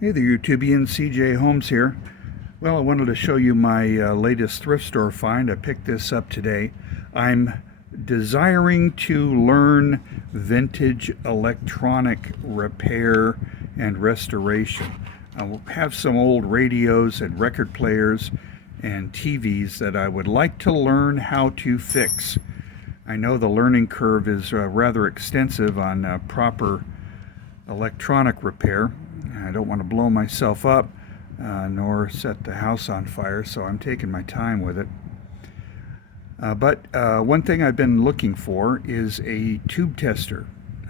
Hey there, YouTubian. CJ Holmes here. Well, I wanted to show you my latest thrift store find. I picked this up today. I'm desiring to learn vintage electronic repair and restoration. I have some old radios and record players and TVs that I would like to learn how to fix. I know the learning curve is rather extensive on proper electronic repair. I don't want to blow myself up nor set the house on fire, so I'm taking my time with it. But one thing I've been looking for is a tube tester.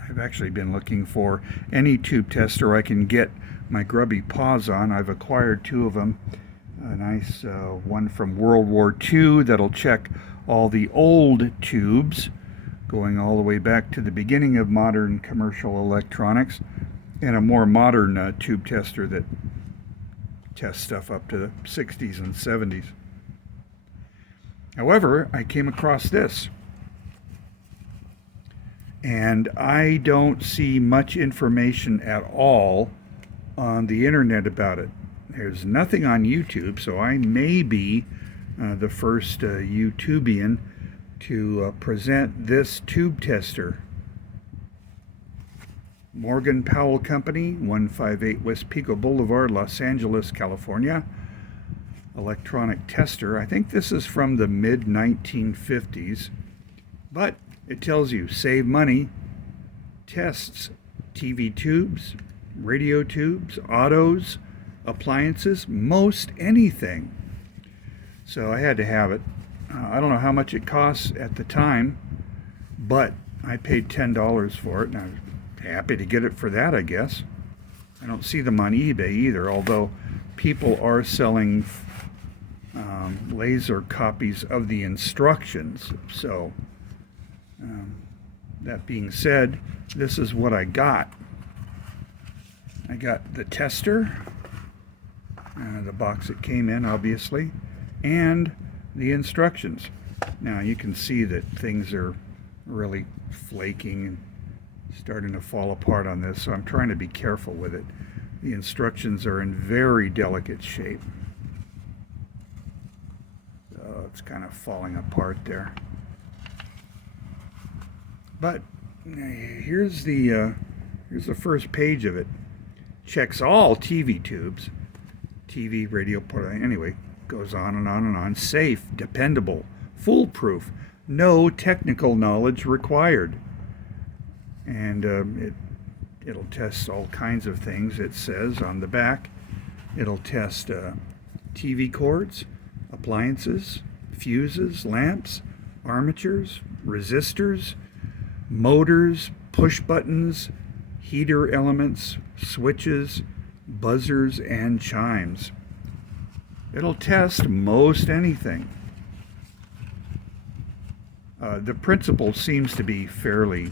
I've actually been looking for any tube tester I can get my grubby paws on. I've acquired two of them. A nice one from World War II that'll check all the old tubes, going all the way back to the beginning of modern commercial electronics, and a more modern tube tester that tests stuff up to the 60s and 70s. However, I came across this, and I don't see much information at all on the internet about it. There's nothing on YouTube, so I may be the first YouTubian to present this tube tester. Morgan Powell Company, 158 West Pico Boulevard, Los Angeles, California. Electronic tester. I think this is from the mid-1950s, but it tells you save money, tests TV tubes, radio tubes, autos, appliances, most anything. So I had to have it. I don't know how much it costs at the time, but I paid $10 for it, and I was happy to get it for that, I guess. I don't see them on eBay either, although people are selling laser copies of the instructions. So that being said, this is what I got. I got the tester, the box it came in, obviously, and the instructions. Now you can see that things are really flaking and starting to fall apart on this, so I'm trying to be careful with it. The instructions are in very delicate shape. So it's kind of falling apart there. But here's the first page of it. Checks all TV tubes, TV, radio, anyway, goes on and on and on. Safe, dependable, foolproof, no technical knowledge required. And it'll test all kinds of things, it says on the back. It'll test TV cords, appliances, fuses, lamps, armatures, resistors, motors, push buttons, heater elements, switches, buzzers, and chimes. It'll test most anything. The principle seems to be fairly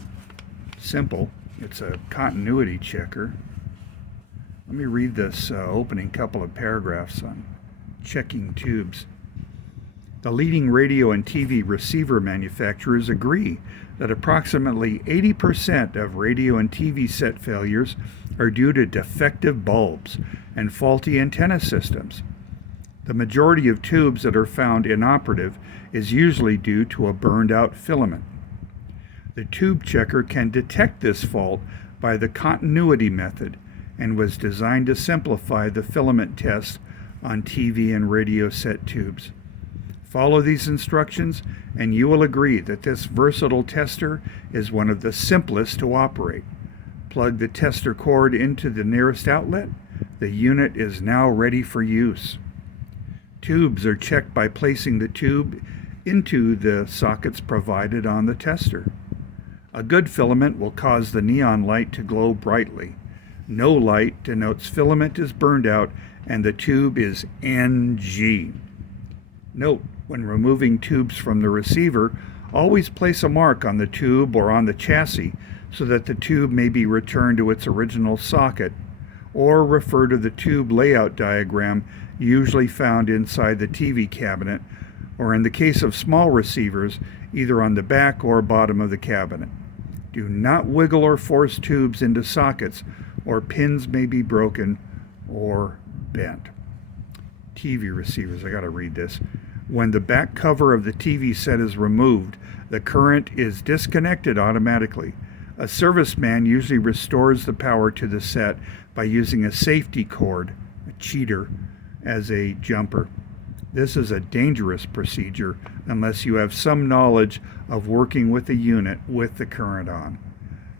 simple. It's a continuity checker. Let me read this opening couple of paragraphs on checking tubes. The leading radio and TV receiver manufacturers agree that approximately 80% of radio and TV set failures are due to defective bulbs and faulty antenna systems. The majority of tubes that are found inoperative is usually due to a burned out filament. The tube checker can detect this fault by the continuity method and was designed to simplify the filament test on TV and radio set tubes. Follow these instructions and you will agree that this versatile tester is one of the simplest to operate. Plug the tester cord into the nearest outlet. The unit is now ready for use. Tubes are checked by placing the tube into the sockets provided on the tester. A good filament will cause the neon light to glow brightly. No light denotes filament is burned out and the tube is NG. Note, when removing tubes from the receiver, always place a mark on the tube or on the chassis so that the tube may be returned to its original socket, or refer to the tube layout diagram usually found inside the TV cabinet, or in the case of small receivers, either on the back or bottom of the cabinet. Do not wiggle or force tubes into sockets, or pins may be broken or bent. TV receivers, I gotta read this. When the back cover of the TV set is removed, the current is disconnected automatically. A serviceman usually restores the power to the set by using a safety cord, a cheater, as a jumper. This is a dangerous procedure unless you have some knowledge of working with a unit with the current on.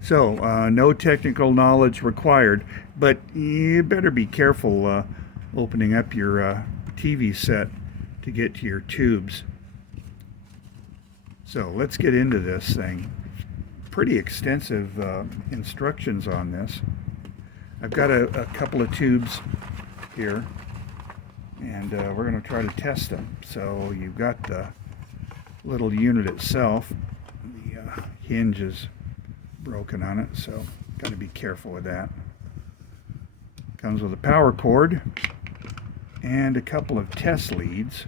So, no technical knowledge required, but you better be careful opening up your TV set to get to your tubes. So let's get into this thing. Pretty extensive instructions on this. I've got a couple of tubes here, and we're going to try to test them. So you've got the little unit itself. The hinge is broken on it, so got to be careful with that. Comes with a power cord and a couple of test leads.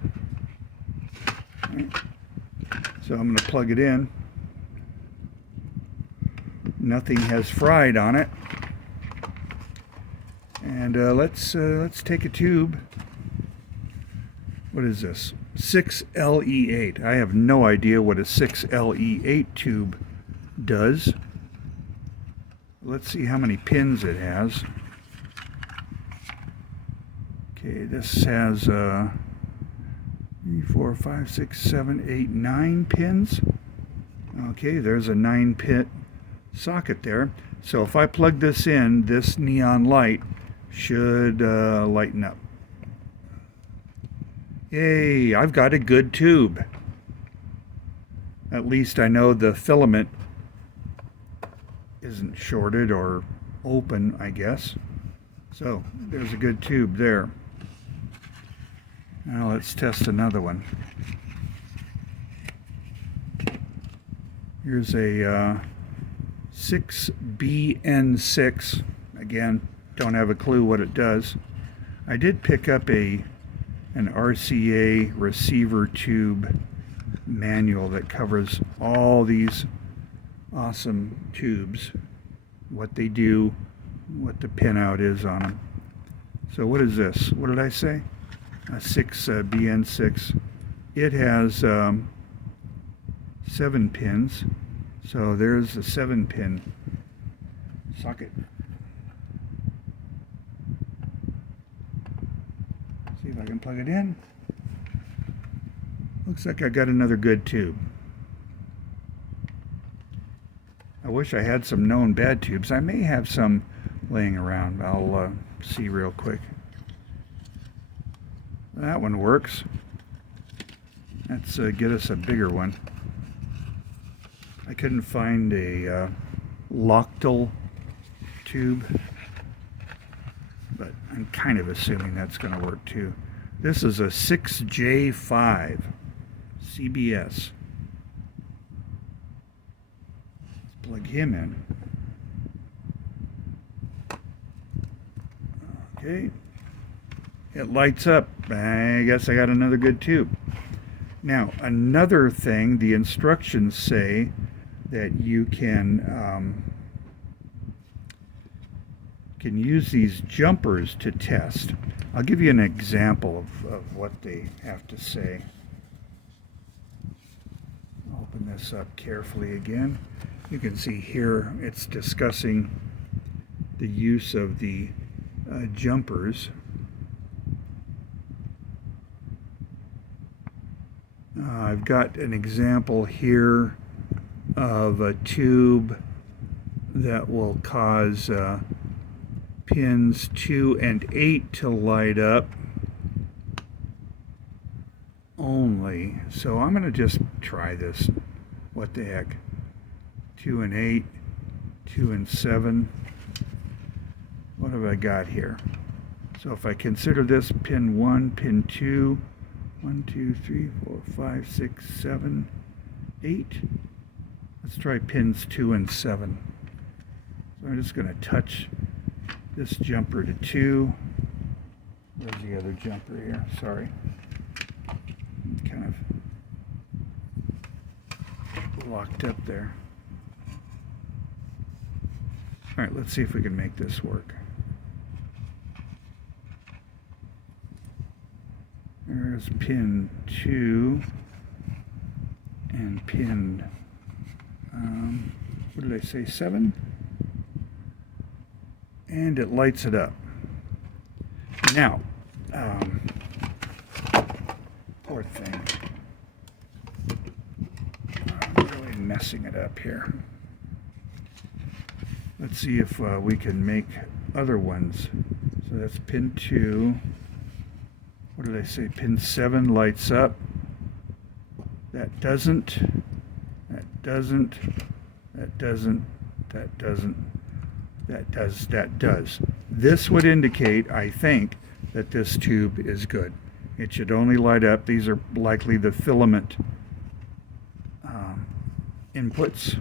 Right. So I'm going to plug it in. Nothing has fried on it. And let's take a tube. What is this? 6LE8. I have no idea what a 6LE8 tube does. Let's see how many pins it has. Okay, this has 3, 4, 5, 6, 7, 8, 9 pins. Okay, there's a 9-pin socket there. So if I plug this in, this neon light should lighten up. Yay, I've got a good tube. At least I know the filament isn't shorted or open, I guess. So there's a good tube there. Now let's test another one. Here's a 6BN6. Again, don't have a clue what it does. I did pick up an RCA receiver tube manual that covers all these awesome tubes, what they do, what the pinout is on them. So what is this? What did I say? A 6BN6. It has 7 pins. So there's a 7-pin socket. See if I can plug it in. Looks like I got another good tube. I wish I had some known bad tubes. I may have some laying around. I'll see real quick. That one works. Let's get us a bigger one. I couldn't find a Loctite tube, but I'm kind of assuming that's going to work too. This is a 6J5 CBS. Let's plug him in. Okay. It lights up. I guess I got another good tube. Now, another thing, the instructions say that you can use these jumpers to test. I'll give you an example of what they have to say. Open this up carefully again. You can see here it's discussing the use of the jumpers. I've got an example here of a tube that will cause pins 2 and 8 to light up only. So I'm going to just try this. What the heck? 2 and 8, 2 and 7. What have I got here? So if I consider this pin 1, pin 2, 1, 2, 3, 4, 5, 6, 7, 8. Let's try pins 2 and 7. So I'm just going to touch this jumper to 2. Where's the other jumper here? Sorry. Kind of locked up there. All right, let's see if we can make this work. There's pin 2 and pin, what did I say, 7? And it lights it up. Now, poor thing. I'm really messing it up here. Let's see if we can make other ones. So that's pin 2. What did I say? Pin 7 lights up. That doesn't. That doesn't. That doesn't. That doesn't. That does. That does. This would indicate, I think, that this tube is good. It should only light up. These are likely the filament inputs.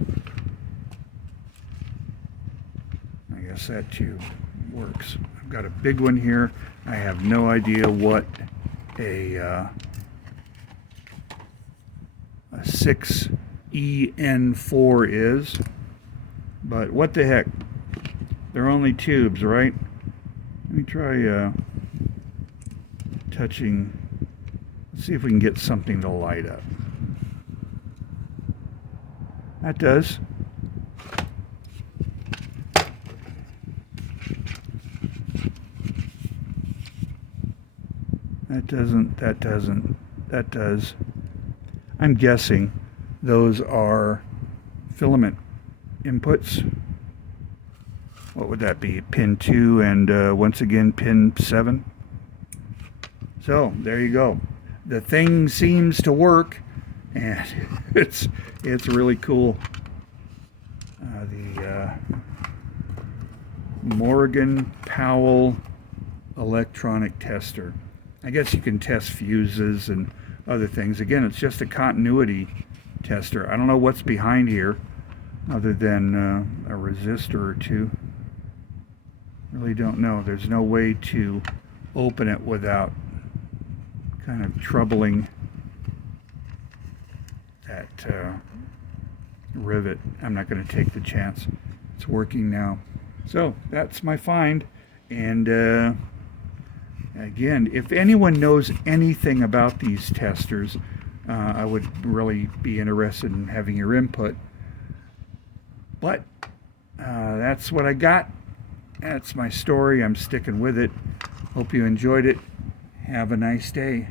I guess that tube works. I've got a big one here. I have no idea what a 6EN4 is, but what the heck? They're only tubes, right? Let me try touching. Let's see if we can get something to light up. That does. That doesn't, that doesn't, that does. I'm guessing those are filament inputs. What would that be? Pin 2 and once again pin 7. So there you go. The thing seems to work, and it's really cool. The Morgan Powell electronic tester. I guess you can test fuses and other things. Again, it's just a continuity tester. I don't know what's behind here other than a resistor or two. Really don't know. There's no way to open it without kind of troubling that rivet. I'm not going to take the chance. It's working now. So that's my find. And again, if anyone knows anything about these testers, I would really be interested in having your input. But that's what I got. That's my story. I'm sticking with it. Hope you enjoyed it. Have a nice day.